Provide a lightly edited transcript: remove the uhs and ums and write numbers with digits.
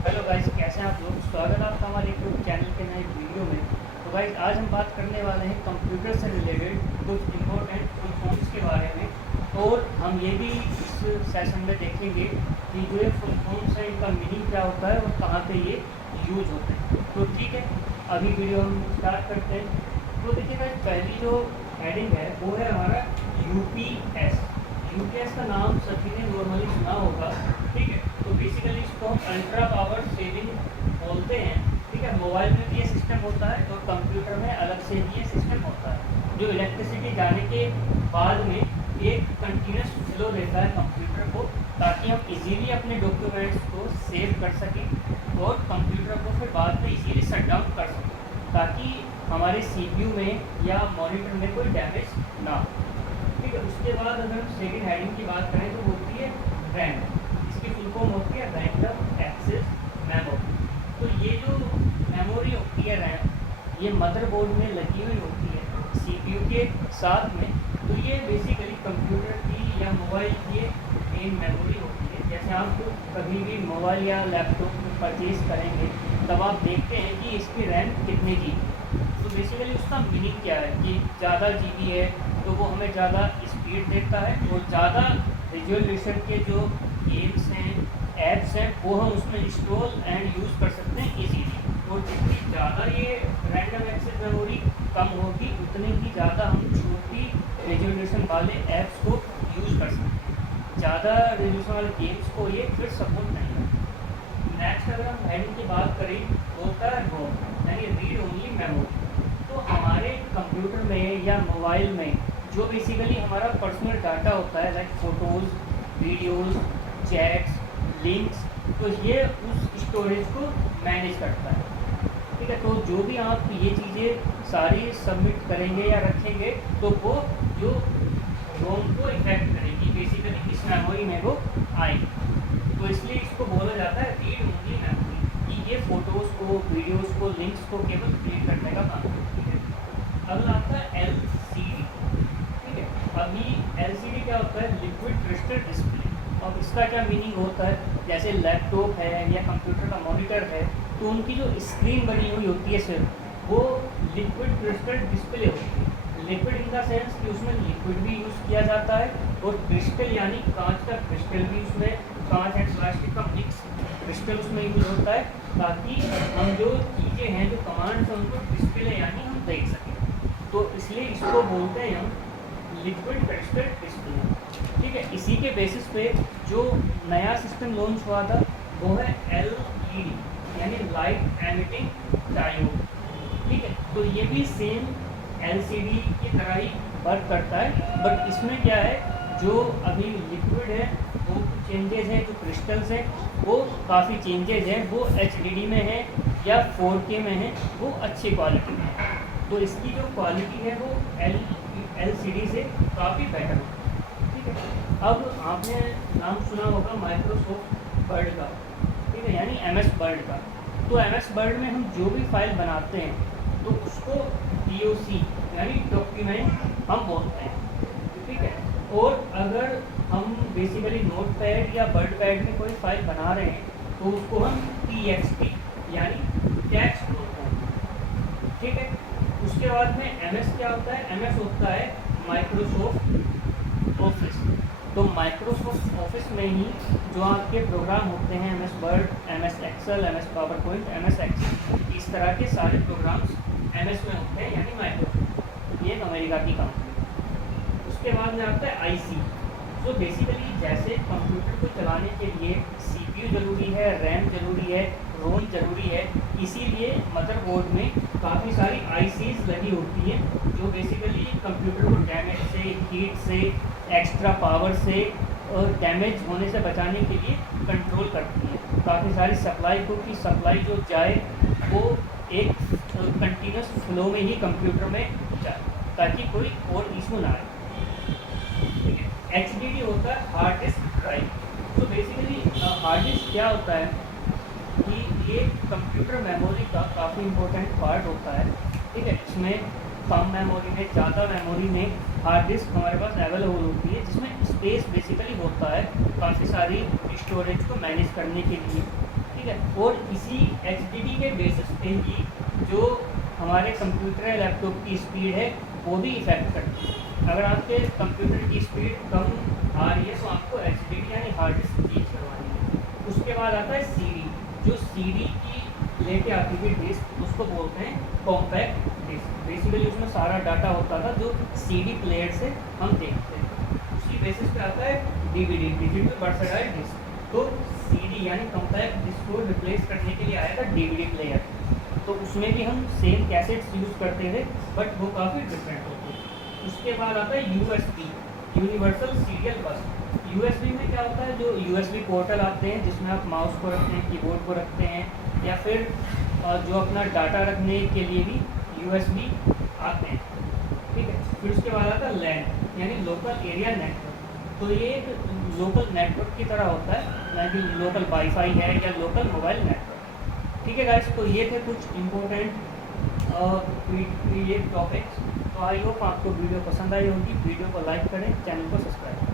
Hello guys, कैसे हैं आप लोग। स्वागत है आपका हमारे यूट्यूब चैनल के नए वीडियो में। तो गाइस, आज हम बात करने वाले हैं कंप्यूटर से रिलेटेड कुछ इम्पोर्टेंट फुल फॉर्म्स के बारे में। और हम ये भी इस सेशन में देखेंगे कि जो ये फुल फॉर्म्स हैं इनका मीनिंग क्या होता है और कहाँ पे ये यूज होते हैं। तो ठीक है, अभी वीडियो हम स्टार्ट करते हैं। तो देखिए गाइस, पहली जो हेडिंग है वो है हमारा यूपीएस। यूपीएस का नाम सभी ने नॉर्मली सुना होगा। ठीक है, तो बेसिकली इसको हम अल्ट्रा पावर सेविंग बोलते हैं। ठीक है, मोबाइल में भी ये सिस्टम होता है और कंप्यूटर में अलग से भी ये सिस्टम होता है जो इलेक्ट्रिसिटी जाने के बाद में एक कंटिन्यूस फ्लो देता है कंप्यूटर को, ताकि हम इजीली अपने डॉक्यूमेंट्स को सेव कर सकें और कंप्यूटर को फिर बाद में इजीली शट डाउन कर सकें, ताकि हमारे सीपीयू में या मॉनिटर में कोई डैमेज ना हो। ठीक है, उसके बाद अगर हम सेकेंड हेडिंग की बात करें तो होती है रैम। इसकी फुल फॉर्म होती है रैंडम एक्सेस मेमोरी। तो ये जो मेमोरी होती है रैम, ये मदरबोर्ड में लगी हुई होती है सीपीयू के साथ में। तो ये बेसिकली कंप्यूटर की या मोबाइल की मेन मेमोरी होती है। जैसे आप कभी भी मोबाइल या लैपटॉप परचेज़ करेंगे तब आप देखते हैं कि इसकी रैम कितने जी। तो बेसिकली उसका मीनिंग क्या है कि ज़्यादा जीबी है तो वो हमें ज़्यादा स्पीड देता है और ज़्यादा रिजोल्यूशन के जो गेम्स हैं, ऐप्स हैं, वो हम उसमें इंस्टॉल एंड यूज़ कर सकते हैं इजीली। और जितनी ज़्यादा ये रैंडम एक्सेस मेमोरी कम होगी उतनी ही ज़्यादा हम छोटी रेजोल्यूशन वाले ऐप्स को यूज़ कर सकते हैं। ज़्यादा रेजोल्यूशन वाले गेम्स को ये फिर सपोर्ट नहीं करता। नेक्स्ट अगर हम हेडिंग की बात करें तो होता है रोम, यानी रीड ओनली मेमोरी। तो हमारे कंप्यूटर में या मोबाइल में जो बेसिकली हमारा पर्सनल डाटा होता है, like photos, videos, chats, links, तो ये उस स्टोरेज को मैनेज करता है। ठीक है, तो जो भी आप ये चीज़ें सारी सबमिट करेंगे या रखेंगे तो वो जो रोम को इफेक्ट करेगी, बेसिकली इस मेमोरी में वो आएगी। तो इसलिए इसको बोला जाता है रीड ओनली मेमोरी, कि ये फ़ोटोज़ को, वीडियोज़ को, लिंक्स को केवल रीड करने का काम है। ठीक है, अगला आता है एलसीडी। ठीक है, अभी एलसीडी क्या होता है, लिक्विड क्रिस्टल डिस्प्ले। अब इसका क्या मीनिंग होता है, जैसे लैपटॉप है या कंप्यूटर का मॉनिटर है तो उनकी जो स्क्रीन बनी हुई होती है सिर्फ वो लिक्विड क्रिस्टल डिस्प्ले होती है। लिक्विड इन द सेंस कि उसमें लिक्विड भी यूज़ किया जाता है और क्रिस्टल यानी कांच का क्रिस्टल भी, उसमें कांच एंड प्लास्टिक का मिक्स क्रिस्टल उसमें यूज़ होता है, ताकि हम जो चीज़ें हैं, जो कमांड्स हैं, उनको डिस्प्ले यानी हम देख सकें। तो इसलिए इसको बोलते हैं हम लिक्विड क्रिस्टल डिस्प्ले। ठीक है, इसी के बेसिस पे जो नया सिस्टम लॉन्च हुआ था वो है एलईडी, यानी लाइट एमिटिंग डायोड। ठीक है, तो ये भी सेम एलसीडी की तरह ही वर्क करता है, बट इसमें क्या है, जो अभी लिक्विड है वो चेंजेस हैं, जो क्रिस्टल्स हैं वो काफ़ी चेंजेस हैं, वो एचडीडी में है या 4K में है, वो अच्छी क्वालिटी में है। तो इसकी जो क्वालिटी है वो एलसीडी से काफ़ी बेटर है। ठीक है, अब आपने नाम सुना होगा माइक्रोसॉफ्ट वर्ड का। ठीक है, यानी एमएस वर्ड का। तो एमएस वर्ड में हम जो भी फाइल बनाते हैं तो उसको डीओसी यानी डॉक्यूमेंट हम बोलते हैं। ठीक है, और अगर हम बेसिकली नोटपैड या वर्डपैड में कोई फाइल बना रहे हैं तो उसको हम टीएक्सटी यानी टेक्स्ट बोलते हैं। ठीक है, उसके बाद में एमएस क्या होता है, एमएस होता है माइक्रोसॉफ्ट ऑफिस। तो माइक्रोसॉफ्ट ऑफिस में ही जो आपके प्रोग्राम होते हैं, MS Word, MS Excel, MS PowerPoint, MS Excel, इस तरह के सारे प्रोग्राम्स एमएस में होते हैं, यानी माइक्रोसॉफ्ट, ये एक अमेरिका की कंपनी। उसके बाद में आता है आईसी। तो बेसिकली जैसे कंप्यूटर को चलाने के लिए सीपीयू ज़रूरी है, रैम ज़रूरी है, रोम ज़रूरी है, इसीलिए मदरबोर्ड में काफ़ी सारी आईसीज लगी होती हैं जो बेसिकली कंप्यूटर को डैमेज से, हीट से, एक्स्ट्रा पावर से और डैमेज होने से बचाने के लिए कंट्रोल करती है। काफ़ी सारी सप्लाई को की सप्लाई जो जाए वो एक कंटिन्यूस फ्लो में ही कंप्यूटर में जाए, ताकि कोई और इशू ना आए। ठीक है, एचडीडी होता है हार्ड डिस्क ड्राइव। तो बेसिकली हार्ड डिस्क क्या होता है कि ये कंप्यूटर मेमोरी का काफ़ी इम्पोर्टेंट पार्ट होता है। ठीक है, इसमें कम मेमोरी में, ज़्यादा मेमोरी में हार्ड डिस्क हमारे पास अवेलेबल होती है, जिसमें स्पेस बेसिकली होता है काफ़ी सारी स्टोरेज को मैनेज करने के लिए। ठीक है। और इसी HDD के बेसिस पे ही जो हमारे कंप्यूटर या लैपटॉप की स्पीड है वो भी इफेक्ट करती है। अगर आपके कंप्यूटर की स्पीड कम आ रही है तो आपको HDD यानी हार्ड डिस्क चेंज करवानी है। उसके बाद आता है CD, जो CD की लेके आती है डिस्क, उसको बोलते हैं कॉम्पैक्ट डिस्क। बेसिकली उसमें सारा डाटा होता था जो CD प्लेयर से हम देखते हैं। उसी बेसिस पे आता है DVD, डिजिटल वर्सेटाइल डिस्क। तो CD यानी कॉम्पैक्ट डिस्क को रिप्लेस करने के लिए आया था DVD प्लेयर। तो उसमें भी हम सेम कैसेट्स यूज़ करते थे, बट वो काफ़ी डिफरेंट होते हैं। उसके बाद आता है USB, यूनिवर्सल सीरियल बस। USB में क्या होता है, जो USB पोर्टल आते हैं जिसमें आप माउस को रखते हैं, कीबोर्ड को रखते हैं, या फिर जो अपना डाटा रखने के लिए भी USB आते हैं, ठीक है। फिर उसके बाद आता है LAN यानी लोकल एरिया नेटवर्क। तो ये एक लोकल नेटवर्क की तरह होता है, ना कि लोकल वाईफाई है या लोकल मोबाइल नेटवर्क, ठीक है गाइस। तो ये थे कुछ इम्पोर्टेंट ये टॉपिक्स। तो आई होप आपको वीडियो पसंद आई होगी। वीडियो को लाइक करें, चैनल को सब्सक्राइब करें।